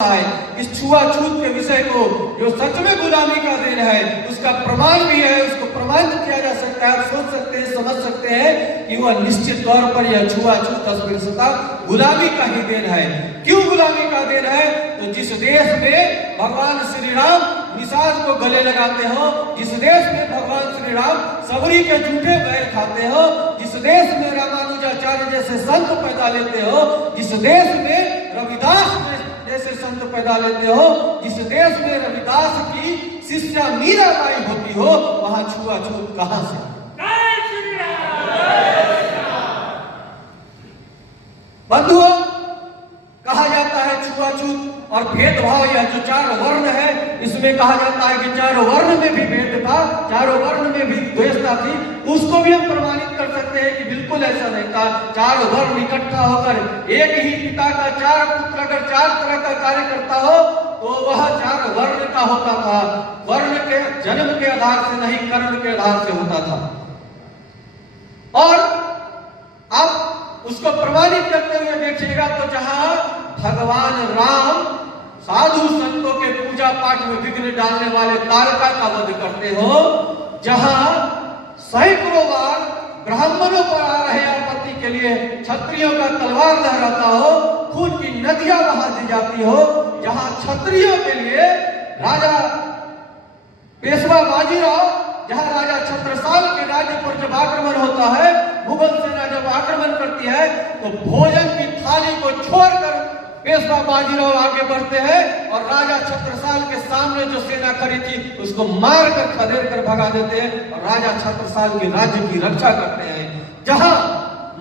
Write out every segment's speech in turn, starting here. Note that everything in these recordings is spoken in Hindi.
है। इस छुआछूत के विषय को जो सच में गुलामी का देन है उसका प्रमाण भी है, उसको प्रमाणित किया जा सकता है। आप सोच सकते हैं, समझ सकते हैं कि वह निश्चित तौर पर यह छुआछूत अस्पृश्यता गुलामी का ही देन है। क्यों गुलामी का देन है? तो जिस देश में भगवान श्री राम निषाद को गले लगाते हो, जिस देश में भगवान श्री राम सबरी के जूठे बैर खाते हो, जिस देश में रामानुजाचार्य जैसे संत पैदा लेते हो, जिस देश में रविदास जैसे संत पैदा लेते हो, जिस देश में रविदास की शिष्या मीराबाई होती हो, वहां छुआछूत कहां से? बंधुओं, कहा जाता है छुआछूत और भेदभाव, यह जो चार वर्ण है इसमें कहा जाता है कि चारों वर्ण में भी भेद था, चारों वर्ण में भी द्वेषता थी। उसको भी हम प्रमाणित कर सकते हैं कि बिल्कुल ऐसा नहीं था। चार वर्ण इकट्ठा होकर एक ही पिता का चार पुत्र अगर चार तरह का कार्य करता हो तो वह चार वर्ण का होता था। वर्ण के जन्म के आधार से नहीं, कर्म के आधार से होता था। और आप उसको प्रमाणित करते हुए देखिएगा तो जहां भगवान राम साधु संतों के पूजा पाठ में विघ्न डालने वाले तारका का वध करते हो, जहां सैकड़ों बार ब्राह्मणों पर आ रहे आपत्ति के लिए क्षत्रियों का तलवार लहराता हो, खून की नदियां बहा दी जाती हो, जहां क्षत्रियों के लिए राजा पेशवा बाजीराव, जहां राजा छत्रसाल के राज्य पर जब आक्रमण होता है, मुगल सेना जब आक्रमण करती है तो भोजन की थाली को छोड़कर पेशवा बाजीराव आगे बढ़ते हैं और राजा छत्रसाल के सामने जो सेना खड़ी थी उसको मार कर खदेड़ कर भगा देते हैं और राजा छत्रसाल के राज्य की रक्षा करते हैं। जहां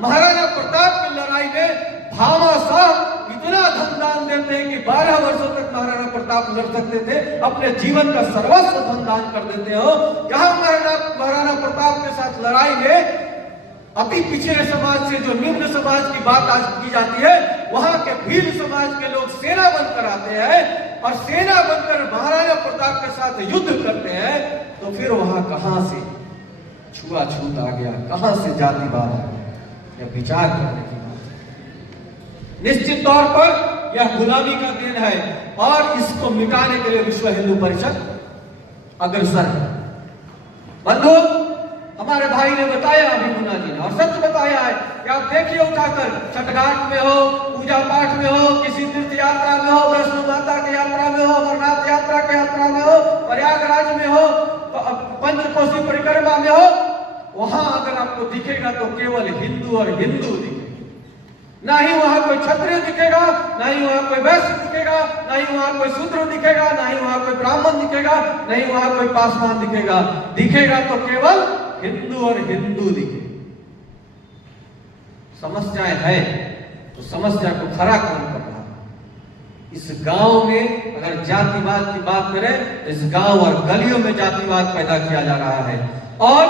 महाराणा प्रताप की लड़ाई में भामाशाह इतना धन दान देते हैं कि 12 वर्षों तक महाराणा प्रताप लड़ सकते थे, अपने जीवन का सर्वस्व धन दान कर देते हो। जहां महाराणा प्रताप के साथ लड़ाई में अति पिछड़े समाज से जो निम्न समाज की बात आज की जाती है, वहां के भील समाज के लोग सेना बनकर आते हैं और सेना बनकर महाराणा प्रताप के साथ युद्ध करते हैं, तो फिर वहां कहां से छुआछूत आ गया, कहां से जातिवाद आ गया? यह विचार करने की बात है। निश्चित तौर पर यह गुलामी का देन है और इसको मिटाने के लिए विश्व हिंदू परिषद अग्रसर है। बंधु, हमारे भाई ने बताया, अभी मुन्ना जी ने, और सच बताया है कि आप देखिए उठाकर छठघाट में हो, पूजा पाठ में हो, किसी तीर्थ यात्रा में हो, वैष्णो माता की यात्रा में हो, अमरनाथ यात्रा की यात्रा में हो, प्रयागराज में हो, पंचकोशी परिक्रमा में हो, वहां अगर आपको दिखेगा तो केवल हिंदू और हिंदू दिखेगा। ना ही वहां कोई क्षत्रिय दिखेगा, ना ही वहां कोई वैश्य दिखेगा, ना ही वहां कोई शूद्र दिखेगा, ना ही वहां कोई ब्राह्मण दिखेगा, नहीं वहां कोई पासवान दिखेगा। दिखेगा तो केवल हिंदू और हिंदू दिखे। समस्याएं है तो समस्या को खड़ा कौन कर रहा है? इस गांव में अगर जातिवाद की बात करें तो इस गांव और गलियों में जातिवाद पैदा किया जा रहा है और